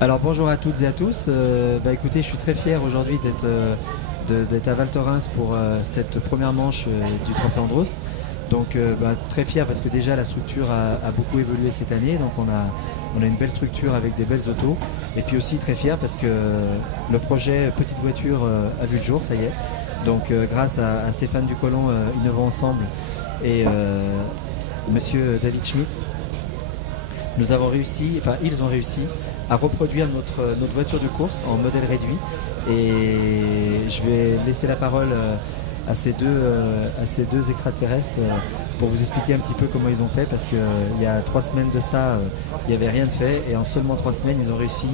Alors bonjour à toutes et à tous. Écoutez, je suis très fier aujourd'hui d'être à Val Thorens pour cette première manche du Trophée Andros. Donc très fier parce que déjà la structure a beaucoup évolué cette année. Donc on a une belle structure avec des belles autos. Et puis aussi très fier parce que le projet Petite Voiture a vu le jour, ça y est. Donc grâce à Stéphane Ducolon, Innovons Ensemble, et monsieur David Schmitt, ils ont réussi à reproduire notre voiture de course en modèle réduit. Et je vais laisser la parole à ces deux extraterrestres pour vous expliquer un petit peu comment ils ont fait, parce qu'il y a 3 semaines de ça, il n'y avait rien de fait, et en seulement 3 semaines, ils ont réussi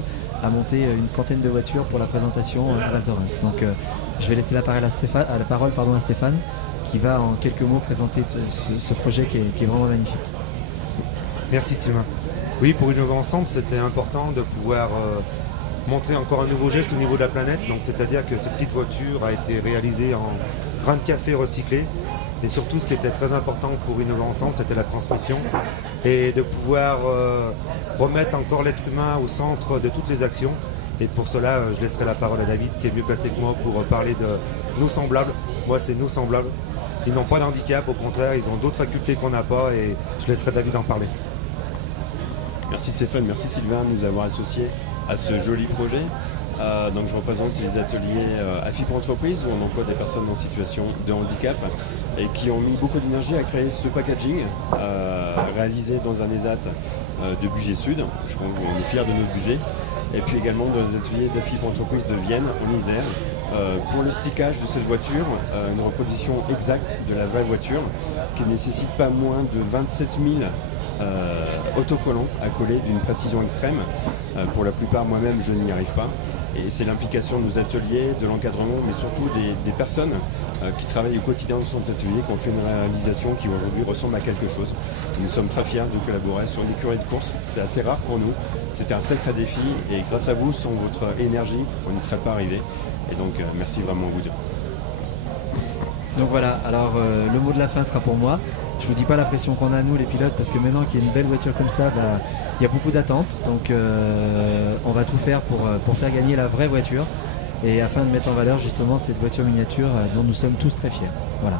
à monter une centaine de voitures pour la présentation à Val Thorens. Donc je vais laisser la parole à Stéphane, qui va en quelques mots présenter ce projet qui est vraiment magnifique. Merci Sylvain. Oui, pour innover ensemble, c'était important de pouvoir montrer encore un nouveau geste au niveau de la planète. Donc, c'est-à-dire que cette petite voiture a été réalisée en grains de café recyclés. Et surtout, ce qui était très important pour innover ensemble, c'était la transmission. Et de pouvoir remettre encore l'être humain au centre de toutes les actions. Et pour cela, je laisserai la parole à David, qui est mieux placé que moi pour parler de nos semblables. Moi, c'est nos semblables. Ils n'ont pas d'handicap, au contraire, ils ont d'autres facultés qu'on n'a pas. Et je laisserai David en parler. Merci Stéphane, merci Sylvain de nous avoir associés à ce joli projet. Donc je représente les ateliers AFI pour entreprise où on emploie des personnes en situation de handicap et qui ont mis beaucoup d'énergie à créer ce packaging réalisé dans un ESAT de Budget Sud. Je crois qu'on est fiers de notre budget. Et puis également dans les ateliers d'AFI pour entreprise de Vienne en Isère. Pour le stickage de cette voiture, une reproduction exacte de la vraie voiture qui ne nécessite pas moins de 27 000 autocollants à coller d'une précision extrême. Pour la plupart, moi-même, je n'y arrive pas. Et c'est l'implication de nos ateliers, de l'encadrement, mais surtout des personnes qui travaillent au quotidien dans cet atelier, qui ont fait une réalisation qui aujourd'hui ressemble à quelque chose. Nous sommes très fiers de collaborer sur une écurie de course. C'est assez rare pour nous. C'était un sacré défi et grâce à vous, sans votre énergie, on n'y serait pas arrivé. Et donc, merci vraiment à vous deux. Donc voilà, alors le mot de la fin sera pour moi. Je vous dis pas la pression qu'on a nous les pilotes, parce que maintenant qu'il y a une belle voiture comme ça, il y a beaucoup d'attentes. Donc on va tout faire pour faire gagner la vraie voiture, et afin de mettre en valeur justement cette voiture miniature dont nous sommes tous très fiers. Voilà.